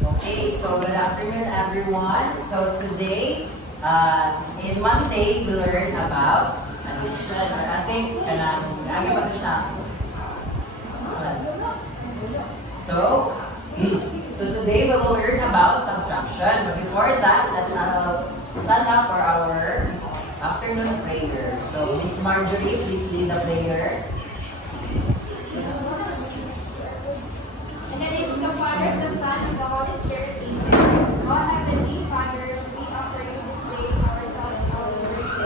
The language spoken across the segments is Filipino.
Okay, so good afternoon everyone. So today, in Monday, we learned about addition. I think, ano ba ito siya? So today we will learn about subtraction. But before that, let's stand up for our afternoon prayer. So Miss Marjorie, please lead the prayer. In the name of the Father, the Son, and the Holy Spirit, amen. All Heavenly Father, we offer you this day our thoughts and our words.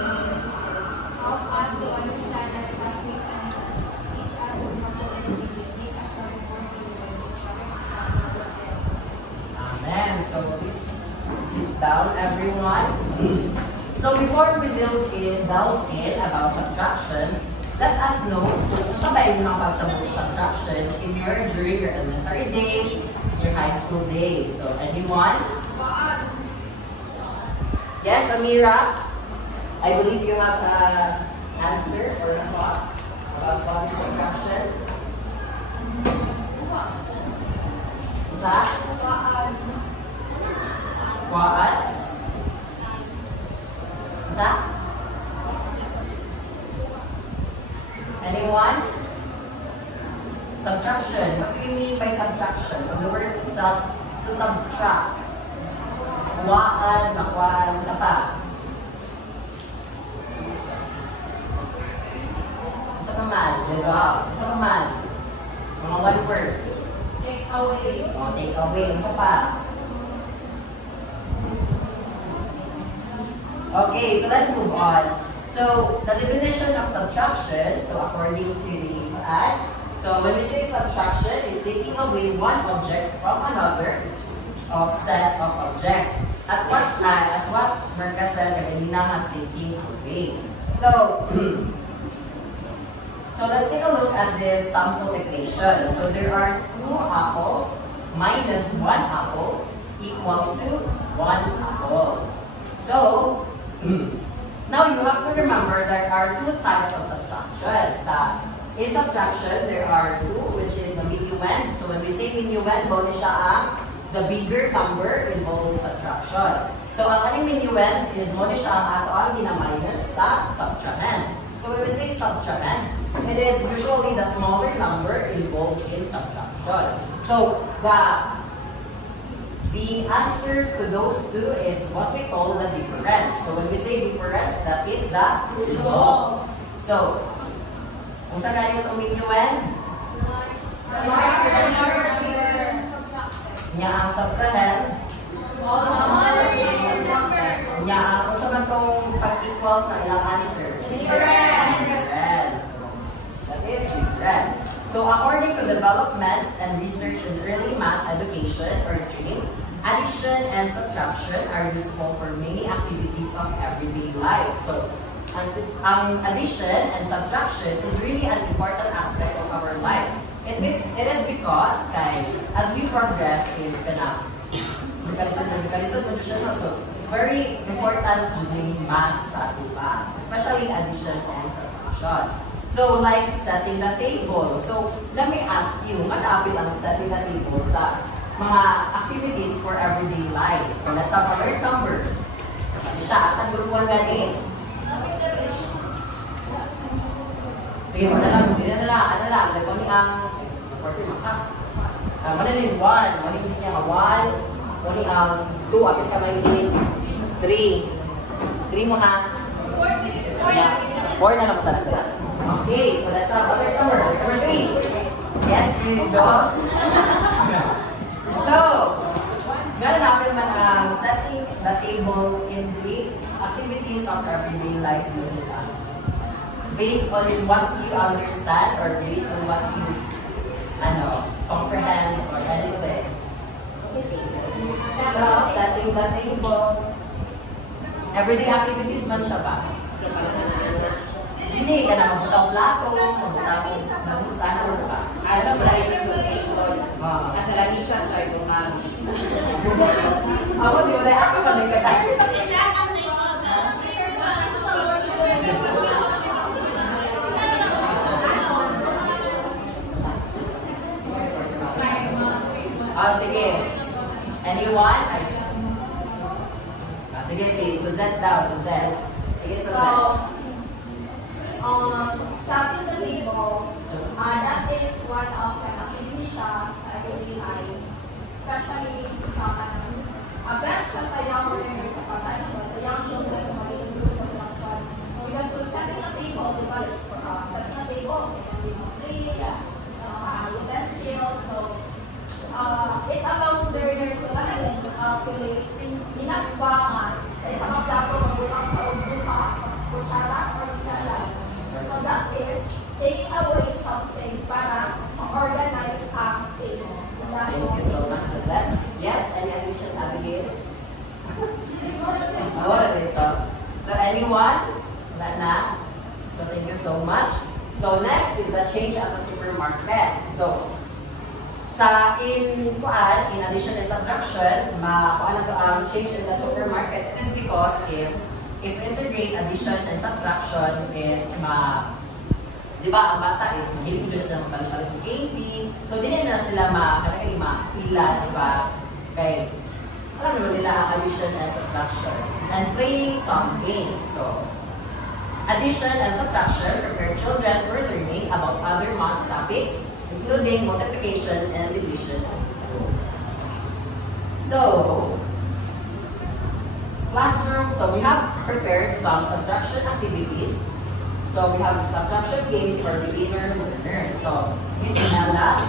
Help us to understand our classmates and teach us to humble and make us before you. Amen. So please sit down, everyone. So before we delve in about subtraction, let us know kung sabay nyo ang pagsabot sa subtraction during your elementary days, your high school days. So anyone? Yes, Amira? I believe you have an answer or a thought about what is subtraction. What's that? What? What's that? Anyone? Subtraction. What do you mean by subtraction? From the word itself, to subtract. Kuwaan, makuwaan, sa pa. Sa paman, diba? Sa paman. Mga one word. Take away. O, take away. Sa pa. Okay, so let's move on. So, the definition of subtraction, so according to the Act, so when we say subtraction, is taking away one object from another of set of objects. At what as what Merca said, kanina nga taking away. So, let's take a look at this sample equation. So there are 2 apples minus 1 apple equals to 1 apple. So, now you have to remember there are 2 types of subtraction. In subtraction, there are 2, which is the minuend. So when we say minuend, doon siya ang the bigger number involved in subtraction. So ang ating minuend is mo siya ang ato ang gina-minus sa subtrahend. So when we say subtrahend, it is usually the smaller number involved in subtraction. So the answer to those 2 is what we call the difference. So when we say difference, that is the result. So, kung sa ganyan itong minuend? Nya ang subtrahend? Nya ang kung sa itong pag-equals na ilang answer? Difference. That is difference. So according to development and research in early math education or TREAM, addition and subtraction are useful for many activities of everyday life. So, addition and subtraction is really an important aspect of our life. It is because, as we progress, is so very important to the math sa atin, especially addition and subtraction. So, like setting the table. So, let me ask you, madapit ang setting the table sa mga activities for everyday life. So, let's have a word number. Ano siya? Asan grupo ang gani? Sige, wala lang. Hindi na lang. Ano lang? Dahil kung ang... Wala lang 1. Wala hindi niya 1. Wala ang 2. Apit ka may 3. 3 mo ha? 4 na lang mo talaga. Okay, so let's have other number. Number 3. Yes, here you go. So, meron natin man ang setting the table in the activities of everyday life. Based on what you understand or based on what you comprehend or anything. So, setting the table. Everyday activities man siya ba? Hindi ka na magbutang plato, magbutang bagusan, ano ba? Ano ba yung solution? Nasa lagi siya ito kami. Ako, di ba na ako ba may kagay? Sige. Anyone? Sige, sige. Suzette daw. Suzette. Sige, Suzette. Sa the table, that is one of an activity siya sa everyday life. Especially sa best siya sa young learners sa sa young children sa mag-issue sa construction. Because when setting a table, di ba, setting a table, plates, utensils, so it allows learners to calculate inakbangan sa isang plato magulang sa buka, kutsara, or isala. So that is taking away something para organize ang table. Thank you so much, Suzette. Yes, any addition, Abigail? So anyone? Wala na? So thank you so much. So next is the change at the supermarket. So in addition and subtraction, ano to ang change in the supermarket. It is because if integrate addition and subtraction is di ba, ang bata is mahilig dito sila magpalit-palit ng candy. So, di na sila ilan, di ba? Kaya, alam naman nila ang addition and subtraction. And playing some games. So, addition and subtraction prepare children for learning about other math topics, including multiplication and division at school. So, classroom. So, we have prepared some subtraction activities. So we have subtraction games for beginner learners. So Miss Nella,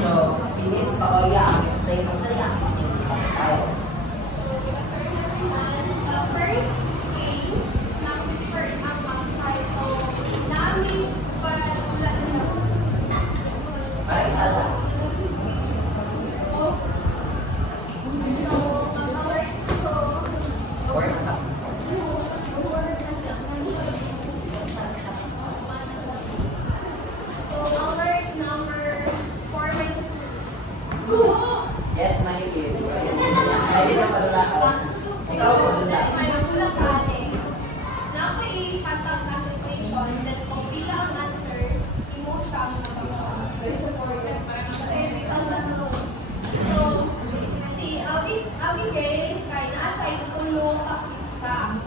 so si Miss Paoya ang explain ko sa iyo ang files. So good afternoon everyone. First game, namin first ang files. So namin para ulan na. Para isa lang. So mag-alert ko. Or yes, my kids. Ay, di na pala ako. Ikaw po, May magulang kani. Na may hatag na situation, then kung pila ang answer, imo siyang So, si Abigail, kay naa siya itulong pakitsa.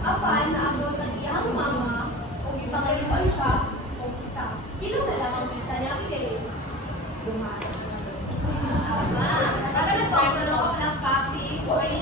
Apan, naabot na iyang mama, kung ipangalipan siya, kung isa. Pilo na lang ang pizza ni Abigail. Tagal ito, pero ako lang kasi may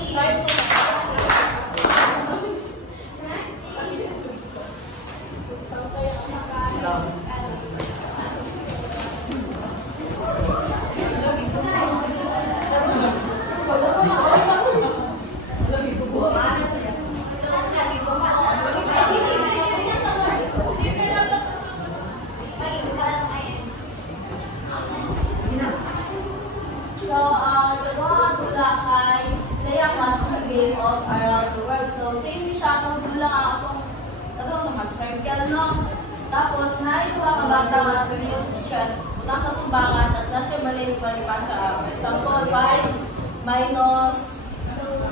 game of around the world. So, same siya kung dulang akong mag-circle, no? Tapos, ito ka bata nga yung teacher, punta sa tumbangan, tapos na siya balik-balikan sa example, 5 minus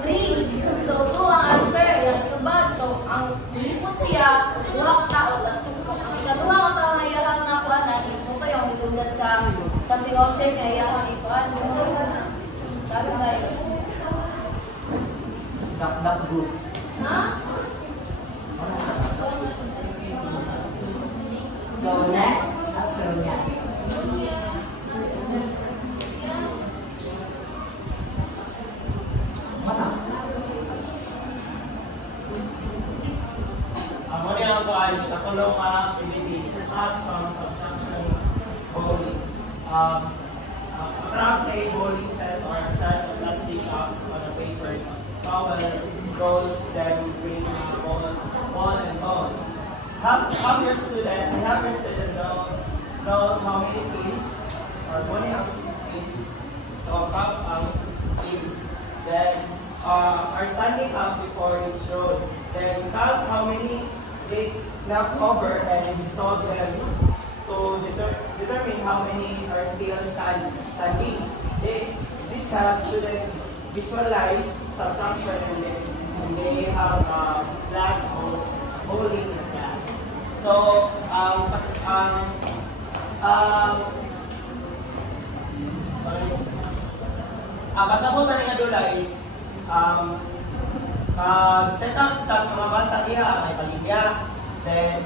3. So, 2 ang answer, yung tubag. So, ang lipot siya, 2 ka tao, tapos kaduha ka tao na iyakang nakuha na, is mo kayong itulad sa something object na iyakang ituan. Sabi tayo. Dak goose. Ha? So next, Asunya. Mana? Ako rin ako ay nakulong activities at some subtraction bowling. Craft a bowling set or a set of plastic cups on a paper towel, rolls, then bring ball and ball. Have your student know how many pins or money of pins. So count out pins. Then are standing up before each row. Then count how many they knock over and solve them to determine how many are still standing. This helps students visualize subtraction and they have class bowling in class. So ang kasabutan nga dula is set up tag mga bata diha may paligya, then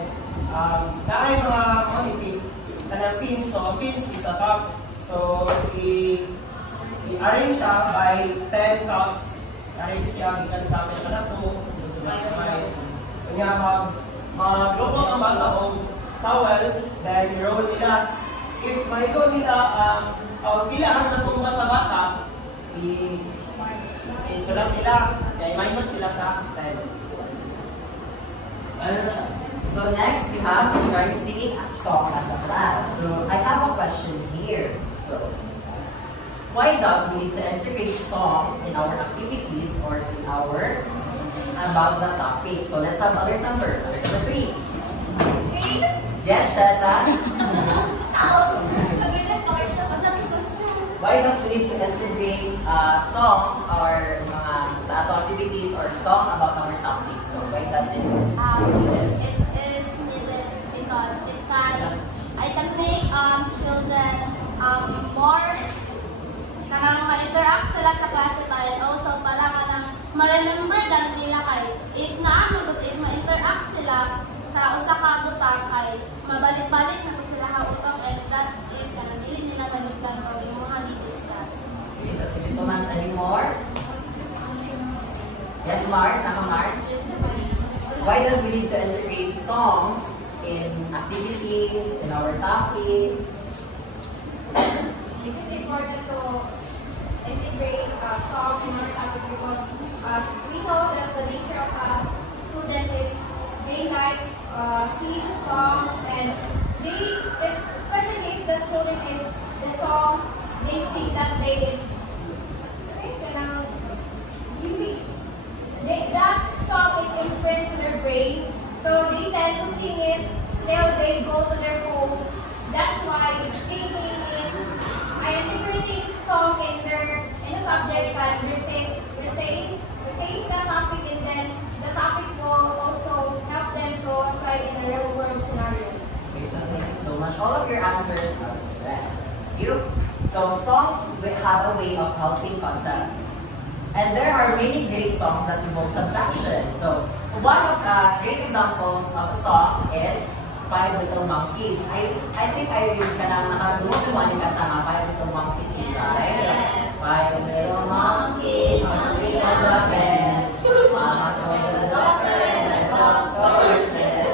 naay mga community kanang pins, so ang pins is a cup, so i-arrange siya by 10 cups, arrange siya gikan sa amin na po sa may kanya maglupot ang bata o towel, then i-roll nila. If maigo nila o pila ang natumba sa bata, isulat nila, kaya minus sila sa 10. So next, we have trying singing a song as a class. So I have a question here. So why does we need to integrate song in our activities or in our about the topic? So let's have other number 3. Yes, Sheta. Why does we need to integrate song or mga sa ato activities or song about our topic? So why does it? It is needed because I can make children more kanang ma-interact sila sa klase pa, and also para kanang ma-remember lang nila kay if ma-interact sila sa usa ka butang kay mabalik-balik na sila hautok, and that's it kanang dili nila maligdan o yung mga di-discuss. Okay, so thank you so much. Any more? Yes, Mark. Mark. Why does we need to integrate songs in activities, in our topic? It is important to integrate song in our topic because we know that the nature of a student is they like sing songs, and especially if the children is the song they sing that day is that song is influenced to their brain, so they tend to sing it till they go to their home. That's why singing I integrating song in a subject that retain the topic, and then the topic will also help them to apply in a real world scenario. Okay, so thank you so much. All of your answers are correct. Thank you. So songs will have a way of helping concept. And there are many great songs that involve subtraction. So one of the great examples of a song is Five Little Monkeys. I think I kanang nakadumutuman yung kanta nga Five Little Monkeys, right? Yes. Five little monkeys, hungry on the bed. Mama told the doctor and the doctor said.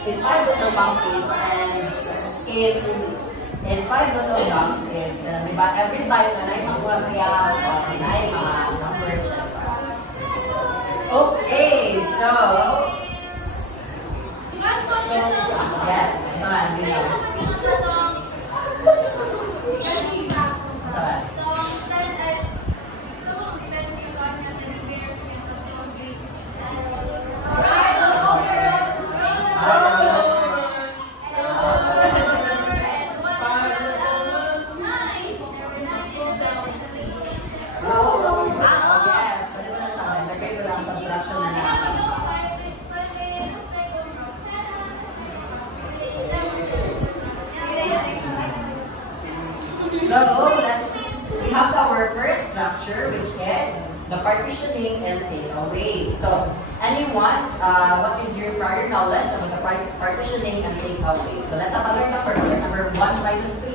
In Five Little Monkeys and in Five Little Ducks is, diba, every time na naimakuha siya, pinay mga numbers. Okay, so yes, ito nga, you know. So we have our first structure, which is the partitioning and takeaway. So anyone what is your prior knowledge about the partitioning and takeaway? So let's have alert number. Alert number 1 minus 3.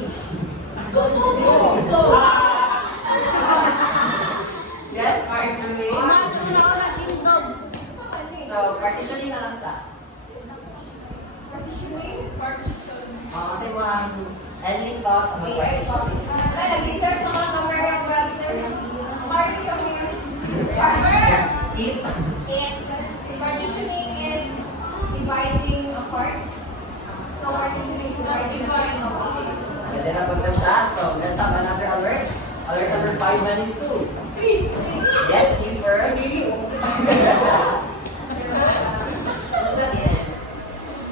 Yes, partitioning. So partitioning na lang sa. Kasi mo ang any thoughts about partitioning? Nag-research ako sa Mary Webster. Marty, come here. If Partitioning is dividing apart. So partitioning is dividing apart. pwede na po siya. So let's have another alert. Alert number 5 minus 2. Yes, keeper.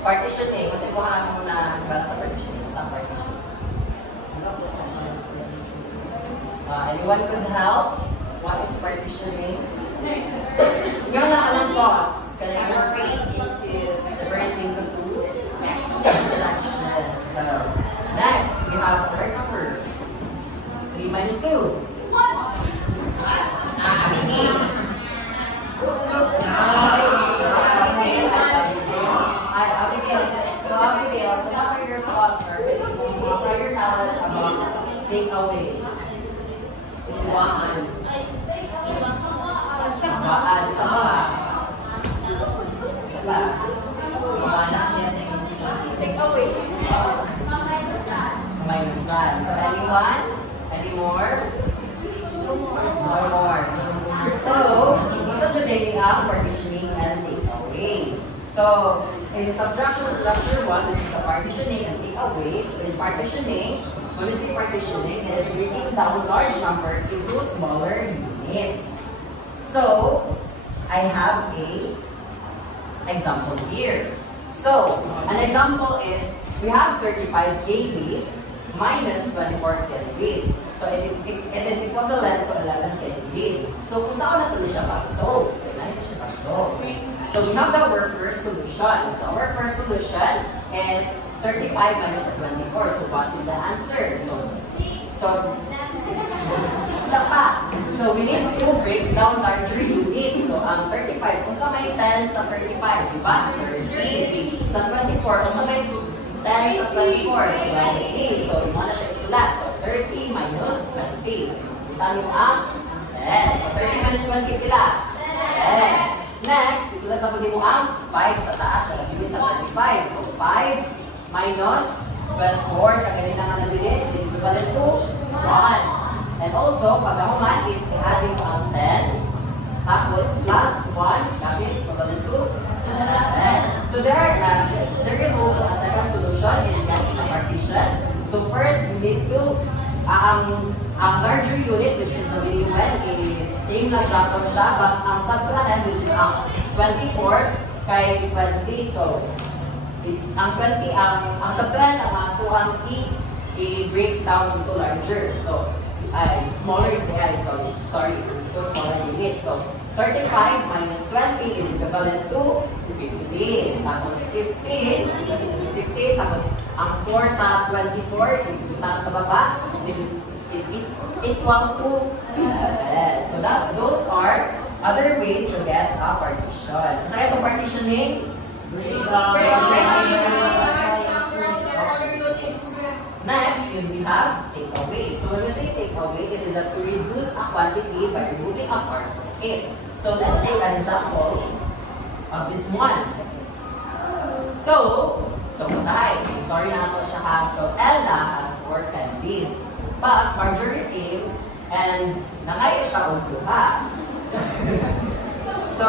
Partitioning. Kasi po ang muna sa partitioning. Sa partitioning. Anyone could help? What is partitioning? Yung lang alam thoughts. Kasi separating the two sections. So, next, we have alert number 3 minus 2. Abigail, so what are your thoughts or what are your knowledge about takeaway? Iwaan. Iwaan. Isa pa. Isa pa. Takeaway. Minusan. So anyone? Any more? No more. So, most of the daily partitioning and takeaway. So, in subtraction structure 1, this is the partitioning and takeaway. So, in partitioning, when we say partitioning, it is breaking down large number into smaller units. So, I have a example here. So, an example is, we have 35 kbs minus 24 kbs. So, it is equivalent to 11 kbs. So, kung saan na tuloy siya pag-solve? So, ilan siya pag-solve? So, we have our first solution. So, our first solution is 35 minus 24. So, what is the answer? So we need to break down larger units. So, ang 35, kung sa may 10 sa 35, diba? 30. Sa 24, kung sa may 10 sa 24, 20. So, yung na siya isulat. So, 30 minus 20. So, kita nyo ang 10. So, 30 minus 20 pila? 10. Next, isulat na po mo ang 5 sa taas. Nalagay sa 25. So, 5 minus 24. Kagaling na nga nabili. Is equivalent to 1. And also, pagkahuman is i-adding mo ang 10. Tapos, plus 1. That is equivalent to 10. So, there is also a second solution in getting a partition. So, first, we need to, ang larger unit, which is the minuan, is same lang dapat siya, but ang subtrahen, which is ang 24 kay 20. So, ang 20, ang subtrahen, ang tuwang i-break down into larger. So, smaller, sorry, to smaller units. So, 35 minus 20 is equivalent to 15. Tapos 15, tapos ang 4 sa 24, tapos sa baba, is equal to 11. So, those are other ways to get a partition. So, itong partitioning, next is we have takeaway. So when we say takeaway, it is that to reduce a quantity by removing a part of it. So let's take an example of this one. So story na ako siya ha. So Ella has 4 candies, but Marjorie came and nangaya siya og duha. So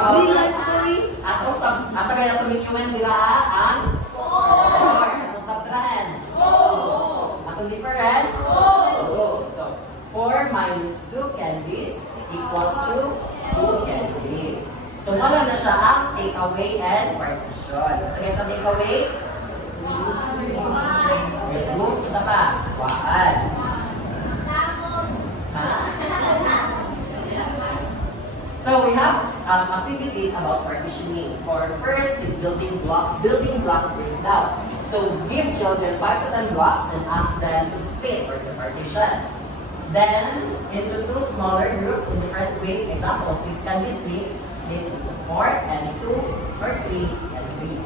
ato sa kaya tuminyuman dira ang 4. Ato subtrahen. Atong difference? So, 4 minus 2 candies equals to 2 candies. So, wala na siya ang takeaway and partition. So, ganito takeaway? Reduce. Isa pa? 1. So, we have activities about partitioning. For first is building block breakdown. So, give children 5 to 10 blocks and ask them to split or to partition. Then, into 2 smaller groups in different ways. Example, 6 can be split into 4 and 2, or 3 and 3.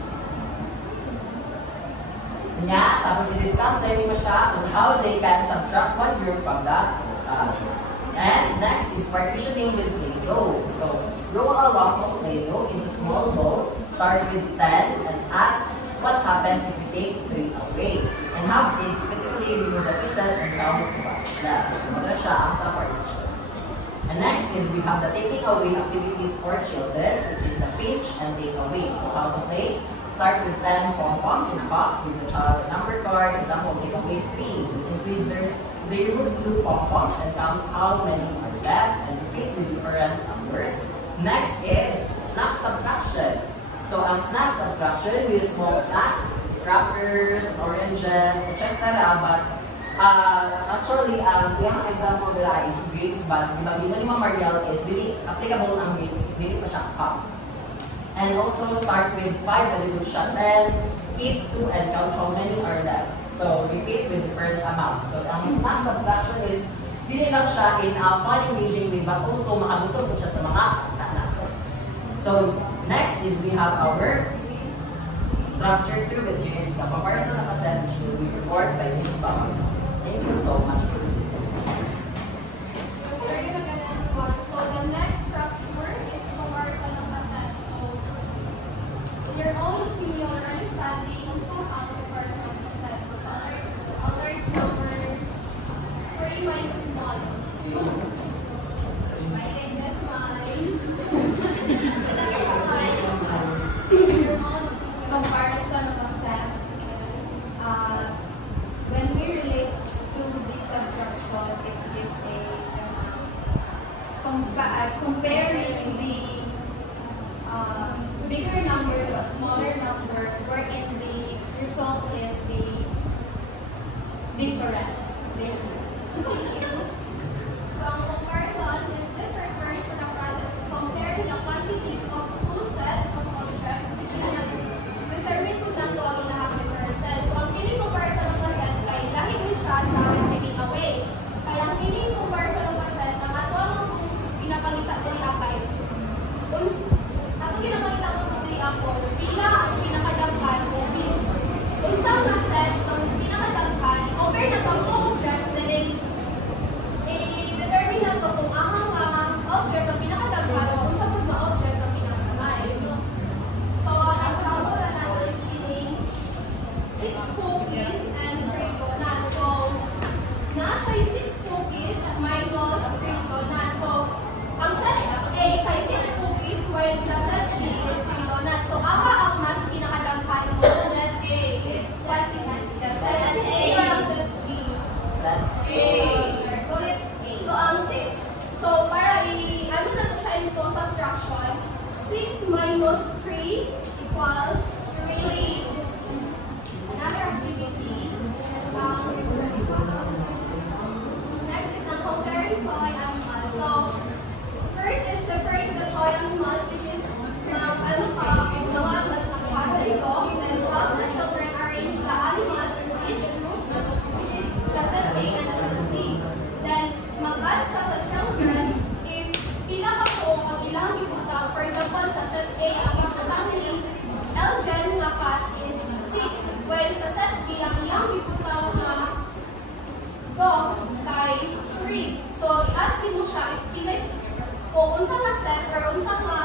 Nga, tapos i-discuss namin mo siya on how they can subtract one group from the and next is partitioning with Play-Doh. So, roll a lump of Play-Doh into small balls, start with 10, and ask what happens if we take 3 away. And have kids specifically remove the pieces and count what's left. Maganda siya ang sa partition. And next is we have the taking away activities for children, which is the pinch and take away. So, how to play? Start with 10 pom-poms in a cup, give the child a number card, example, take away 3. This increases they remove 2 pom-poms and count how many are left and repeat with different numbers. Next is snack subtraction. So, ang snack subtraction, we use small snacks, crackers, oranges, etc. But, actually, yung example nila is grapes, but di ba, ni Mariel is really applicable ang grapes, hindi pa siya cup. And also start with 5 and then siya 10, eat 2 and count how many are left. So, repeat with different amounts. So, ang snack subtraction is, hindi lang siya in a fun, engaging way, but also makabusog po siya sa mga natin. So, next is we have our structure 2, which is the comparison of a set, which will be performed by Ms. Bang. Thank you so much for listening. So the next structure is comparison of a set. So, in your own opinion or understanding, kung saan ang comparison of a set? Alert number 3 minus 1. My goodness, in your own comparison of a set, when we relate to this subtraction, it gives a comparing the bigger number to a smaller number, wherein the result is the difference. So, comparison, this refers to the process of comparing the quantities of two sets of objects, which is determined kung nato ang ilahang differences. So, ang kining comparison of a set kay lahit ni siya sa taking away. Kaya ang kining comparison of a set, ang ato ang pinapalita dili akay. Ato ginapalita mo dili ako, pila ang pinakadaghan o unsa nga set ang pinakadaghan, compare na to ang objects, then i-determine na to kung ang objects ang pinakadaghan o unsa po nga objects ang pinakagamay. So, ang example na natin is killing 6 cookies and 3 donuts. So, na-siya yung 6 cookies minus 3 donuts. So, ang set A kay 6 cookies while the set B is 3 donuts. So, ang mas pinakadaghan mo set A. What is set A or ang set B? Set A. So, ang 6. So, para ano na siya into subtraction, 6 minus 3 equals 3. Another activity. Next is the comparing toy animals. So, first is separate the toy animals, which is mga mas nakapagay ko. Then, have the children arrange the animals in each group, which is the set A and the set B. Then, mag-ask ka sa children if pila ka po ang ilang ibutang. For example, sa set A, ang ibutang ni Elgen nga cat is 6. While sa set B, ang ilang ibutang nga dog kay 3. So, i-ask mo siya if pila kung unsa nga set or unsa nga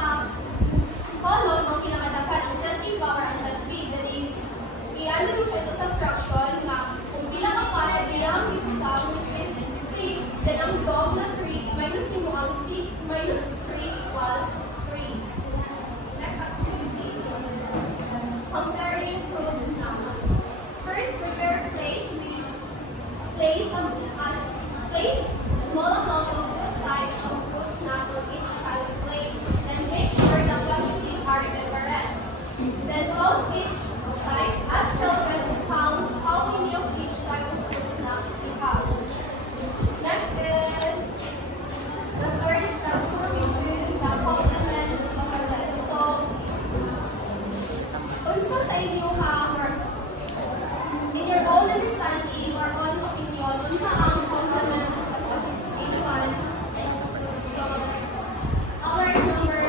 column ang pinakadaghan, ang set A ba or ang set B. Then, i-ano mo siya ito subtraction nga kung pila ka cat, ilang ibutang, which is 6. Then, ang dog na 3, minus mo ang 6 minus 3 equals 3. Next activity. Comparing fruits now. First, prepare plates with place small amount of good types of fruit snacks on each child's plate. Then make sure the quantities are different. Then of each type, ask children to count how many of each type of fruit snacks they have. Next is the third structure, which is the complement of a set. So, unsa sa inyo work? In your own understanding or own opinion, unsa ang complement of a set? Anyone? So, alert number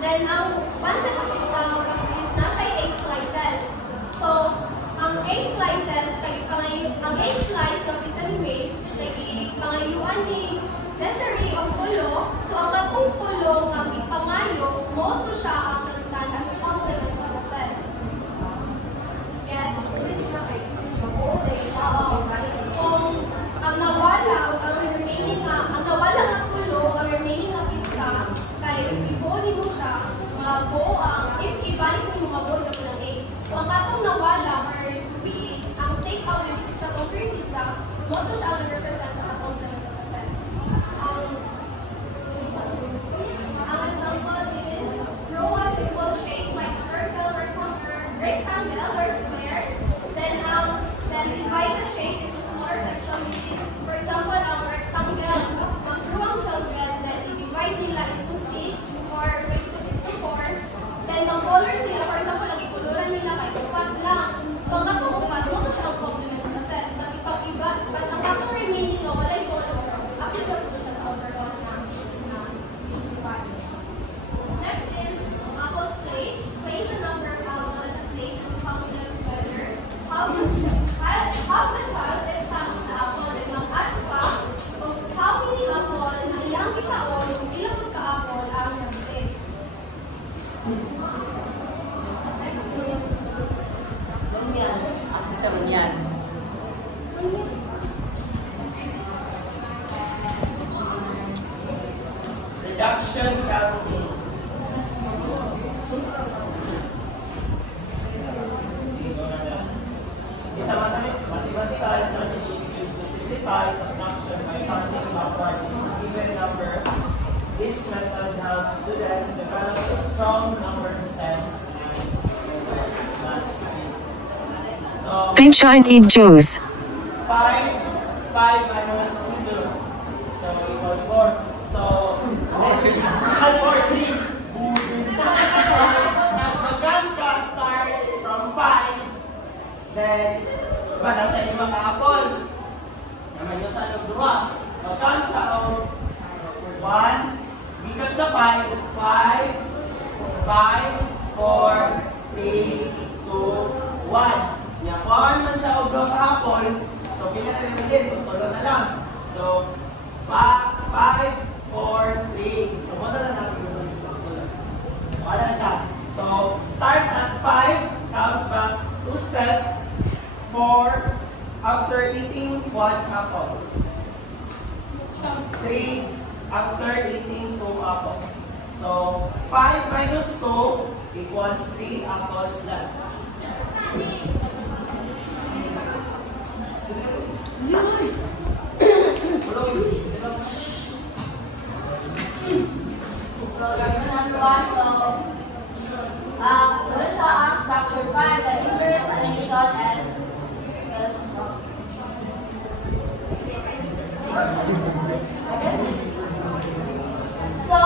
Then, ang one set of pizza is nasa 8 slices. So, ang 8 slices, ang 8 slice ng pizza ni May, pangayuan ni Desiree ang pulo. So, ang katong pulo ang ipangayo, mo to siya ang nag-stand as a complement of the set. Yes? Kung ang nawala, ang nawala nga pulo, ang remaining na pizza, kaya if ibuonin mo siya, mabuo if ibalik mo yung mabuo ka ng 8. So, ang katong nawala, or ang take out yung pizza kung free pizza, mo to siya ang nag-represent sa complement of the set. Ang example is, draw a simple shape like circle, rectangle, or square. Then divide the shape into smaller sections using, for example, ang rectangle, ang draw ang children, then i-divide nila into 6 or into 4. Then ang colors nila, for example, ang ikuluran nila kay upat lang. So ang katong upat, mo to siya ang complement of the set. But ipag-iba, but ang katong remaining na walay color, applicable to siya sa overall na divide. Next is apple plate. Place a number of apples on a plate and count them together. How the child is counting the apples and mag-ask pa of how many apple na ilang kitaon yung ilang ka-apple ang nag-take. Next is Lunyan. Kasi sa lunyan. Reduction counting. It's a mathematical strategy used to simplify subtraction by counting backwards even number. This method helps students develop a strong number sense and math skills. So, Bitch, I need juice. 5 minus 2. So equals 4. So, add or 3. Magkan ka start from 5. Then, diba, nasa 5 ka-apple. Naman yung sa nagdura. Magkan siya o 1. Gikan sa 5. 5, 4, 3, 2, 1. Yakuan man siya o bro ka-apple. So, pinag-remilin. So, tulo na lang. So, 5, 4, 3. So, muna na natin yung wala siya. So, start at 5. Count back 2 steps. 4. After eating 1 apple. 3. After eating 2 apple. So, 5 minus 2 equals 3 apples left. So, gagawin number 1. So, meron siya ang structure 5, the inverse, addition, and yes. So,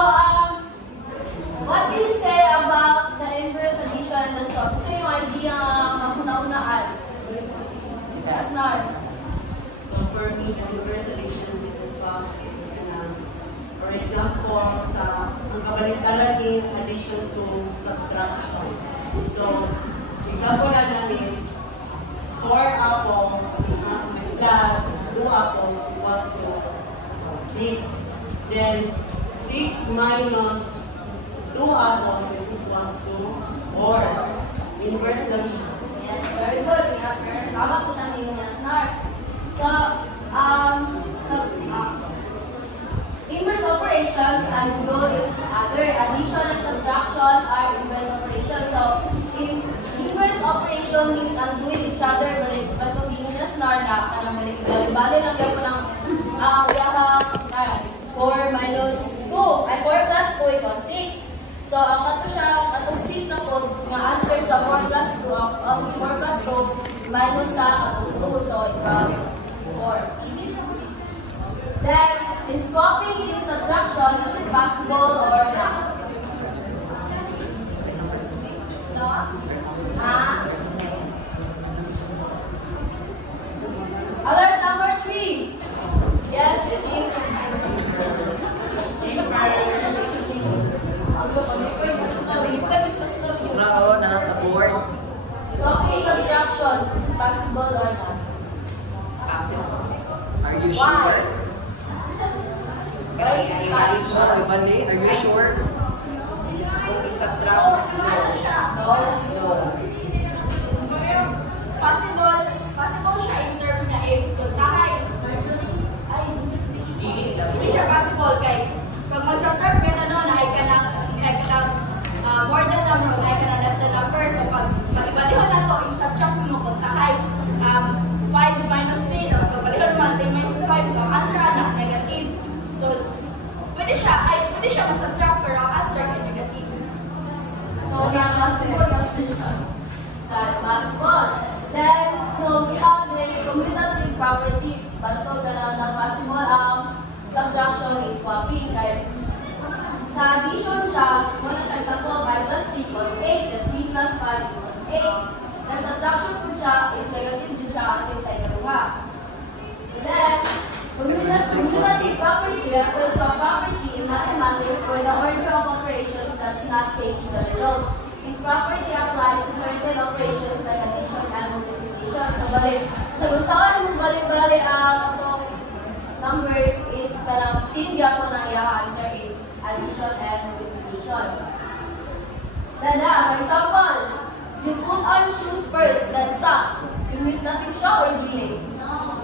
what do you say about the inverse, addition, and the sum? Ito yung idea mahuna-hunaan. Asnar. So for me, the inverse addition with the swap is, for example, sa kabaliktaran in addition to subtraction. So, example na lang is 4 apples plus 2 apples equals to 6. Then, 6 minus 2 apples is equals to 4. Inverse na siya. Yes, very good. We have very tama po namin yung Asnar. So, inverse operations undo each other. Addition and subtraction are inverse operations. So, inverse operation means undoing each other. Balik, pag yung snar na, kanang balik lang yan po ng 4 minus 2. Ay, 4 plus 2 equals 6. So, ang kato siya, katong 6 na po, nga answer sa 4 plus 2, ang 4 plus 2 minus sa katong 2. So, equals 4. Then, in swapping in subtraction, is it possible or not? No? Alert number 3. Yes, Steve. you Why? sure? Guys, are you sure? Subtract. No. Possible siya in terms na if tahay. Hindi siya possible kay pag mag-subtract ka na nun, ay ka ng more than number, ay ka na less than number. So pag ibalihon na to, i-subtract mo kung tahay 5 minus 3, so ibalihon naman 10 minus 5, so answer na negative. So pwede siya mag-subtract pero ang answer ay negative. So, possible condition. That possible. Then, we have this commutative property. Bato na possible subtraction is swapping. Kaya sa addition siya, muna siya example 5 plus 3 equals 8, then 3 plus 5 equals 8. Then subtraction ko siya is negative din siya kasi sa ikaluha. Then, commutative property refers to a property in mathematics where the order of operations does not change the result. This property applies to certain operations like addition and multiplication. So gusto ko rin balik-balik itong numbers is parang sinigyan ko ng iyang answer in addition and multiplication. Then, for example, you put on shoes first, then socks. You mean nothing siya or delay? No.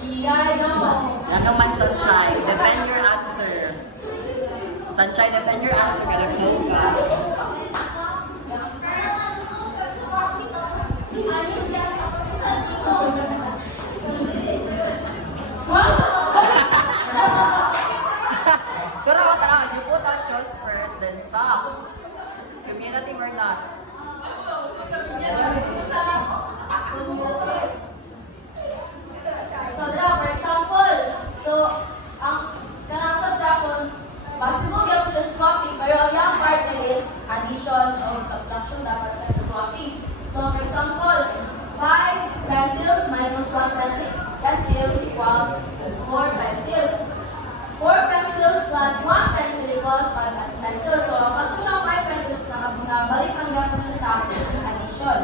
Yeah, no. Yan naman, Sunshine. Defend your answer. Sunshine, defend your answer. Kaya nag-move ka. Tara. You put on shoes first, then socks. Community or not? So, for example, ang kanang subtraction, possible yung siya swapping, pero yung part is addition o subtraction, dapat siya swapping. So, for example, 5 pencils minus 1 pencil equals 4 pencils. 4 pencils plus 1 pencil equals 5 pencils. So, pag ito siyang 5 pencils, nakabalik ang gapon siya sa addition.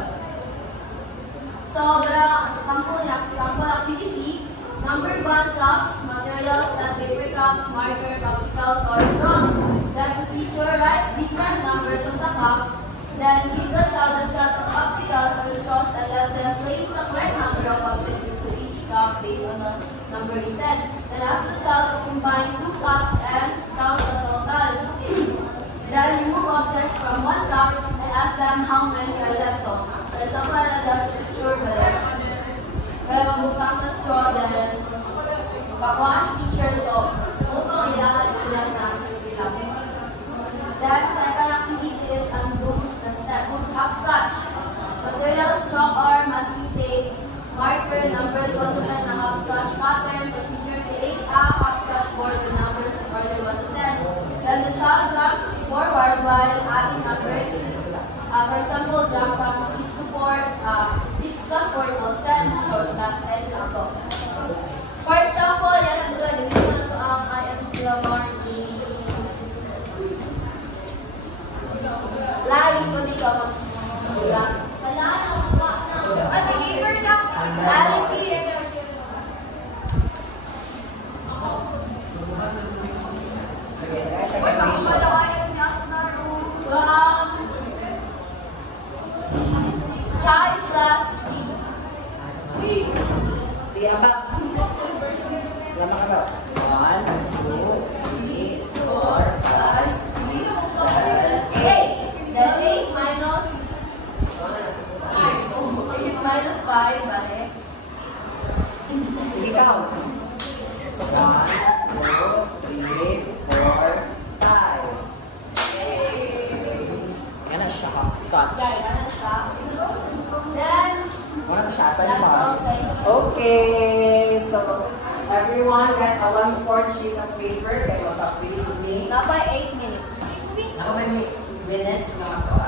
So, the sample activity, number 1 cups, materials, and paper cups, marker, popsicles, or straws. The procedure, write different numbers on the cups, then give the child a set of popsicles or straws and let them place the correct number of objects into each cup based on the number written. Then ask the child to combine 2 cups and count the total. Then remove objects from 1 cup and ask them how many are left. So, for example, that's the picture kaya mabutang sa straw, then pakuha si teacher, so mutong ilangan sila na answer bilang. Then, second activity is ang books na steps. Hopscotch. Materials, chalk or masking tape, marker, numbers, 1 to 10 na hopscotch pattern, procedure, create a hopscotch board with numbers in order 1 to 10. Then the child jumps forward while adding numbers. For example, jump from 6 to 4, 6 plus 4 equals 10, so that is example. For example, yan ang bulay, dito na ang I am still learning. Lali ko dito mag-ulang. Wala na, sige, bird lang. Lali, please. Sige, tara siya. So, 5 plus 3. Sige, abang. Lama ka ba? 1, 2, 3, 4, 5, 6, 7, 8. Then 8 minus 8 minus 5, balik. Sige, count. 1, 2, 3, 4, 5. Yan na siya, hopscotch. Ganyan siya. Then, Wala na siya, saan that's ba? okay. Okay, so everyone get a 1/4 sheet of paper. Kayo mag-please me. Dapat 8 minutes. Ako may minutes na matuwa.